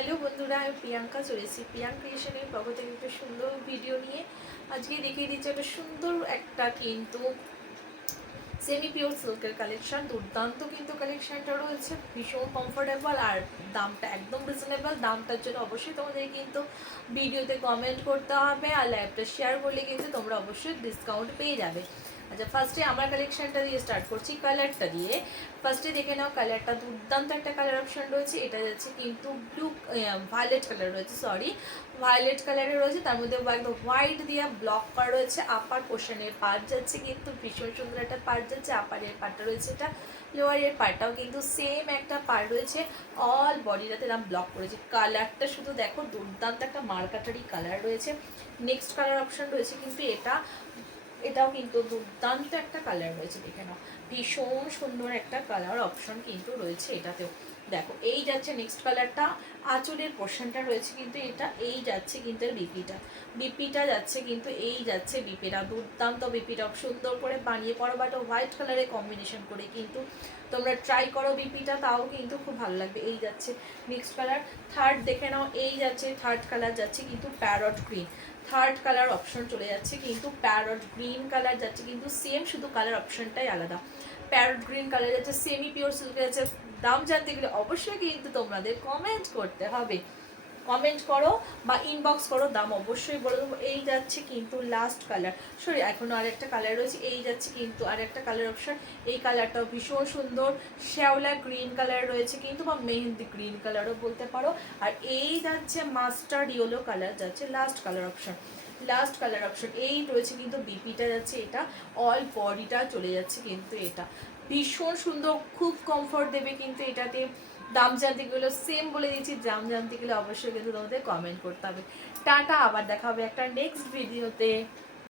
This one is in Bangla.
হ্যালো বন্ধুরা, আমি প্রিয়াঙ্কা চলেছি প্রিয়াঙ্ক ক্রিয়েশনের পক্ষ থেকে একটা সুন্দর ভিডিও নিয়ে। আজকে দেখিয়ে দিচ্ছি একটা সুন্দর একটা কিন্তু সেমি পিওর সিল্কের কালেকশন। দুর্দান্ত কিন্তু কালেকশনটা রয়েছে, ভীষণ কমফোর্টেবল আর দামটা একদম রিজনেবল। দামটার জন্য অবশ্যই তোমাদের কিন্তু ভিডিওতে কমেন্ট করতে হবে আর লাইভটা শেয়ার করলে কিন্তু তোমরা অবশ্যই ডিসকাউন্ট পেয়ে যাবে। আচ্ছা, ফার্স্টে আমার কালেকশনটা দিয়ে স্টার্ট করছি, কালারটা দিয়ে। ফার্স্টে দেখে নাও, কালারটা দুর্দান্ত একটা কালার অপশন রয়েছে। এটা যাচ্ছে কিন্তু ব্লু ভায়োলেট কালার রয়েছে, সরি ভায়োলেট কালারে রয়েছে, তার মধ্যে একদম হোয়াইট দিয়ে ব্লক করা রয়েছে। আপার পোর্শনের পার্ট যাচ্ছে কিন্তু ভীষণ সুন্দর একটা পার্ট যাচ্ছে, আপারের পার্টটা রয়েছে এটা, লোয়ারের পার্টটাও কিন্তু সেম একটা পার্ট রয়েছে। অল বডিটাতে নাম ব্লক করেছে। কালারটা শুধু দেখো, দুর্দান্ত একটা মার্কাটারি কালার রয়েছে। নেক্সট কালার অপশন রয়েছে কিন্তু এটাও কিন্তু দুর্দান্ত একটা কালার রয়েছে, দেখে নাও ভীষণ সুন্দর একটা কালার অপশন কিন্তু রয়েছে এটাতেও। দেখো এই যাচ্ছে নেক্সট কালারটা, আঁচলের পোর্শনটা রয়েছে কিন্তু এটা, এই যাচ্ছে কিন্তু বিপিটা যাচ্ছে কিন্তু এই যাচ্ছে বিপিটা, দুর্দান্ত বিপিটা সুন্দর করে বানিয়ে পড়ো, বাট হোয়াইট কালারে কম্বিনেশন করে কিন্তু তোমরা ট্রাই করো বিপিটা, তাও কিন্তু খুব ভালো লাগবে। এই যাচ্ছে নেক্সট কালার। থার্ড দেখে নাও, এই যাচ্ছে থার্ড কালার যাচ্ছে কিন্তু parrot green. Third colour option চলে যাচ্ছে কিন্তু প্যারট গ্রিন কালার যাচ্ছে কিন্তু সেম, শুধু কালার অপশনটাই আলাদা। প্যারট গ্রিন কালার যাচ্ছে, সেমি পিওর সিল্কের যাচ্ছে। দাম জানতে গেলে অবশ্যই কিন্তু তোমাদের কমেন্ট করতে হবে, কমেন্ট করো বা ইনবক্স করো, দাম অবশ্যই বলে দেবো। এই যাচ্ছে কিন্তু লাস্ট কালার, সরি এখনও আরেকটা কালার রয়েছে। এই যাচ্ছে কিন্তু আরেকটা কালার অপশন, এই কালারটাও ভীষণ সুন্দর, শ্যাওলা গ্রিন কালার রয়েছে কিন্তু, বা মেহেন্দি গ্রিন কালারও বলতে পারো। আর এই যাচ্ছে মাস্টার্ড ইয়েলো কালার যাচ্ছে last colour option. Last colour option এই রয়েছে কিন্তু বিপিটা যাচ্ছে, এটা অল বডিটা চলে যাচ্ছে কিন্তু এটা ভীষণ সুন্দর, খুব কমফর্ট দেবে কিন্তু এটাতে। দাম জানতে গেলে সেম বলে দিচ্ছি, দাম জানতে গেলে অবশ্যই কিন্তু তোমাদের কমেন্ট করতে হবে। টাটা, আবার দেখা হবে একটা নেক্সট ভিডিওতে।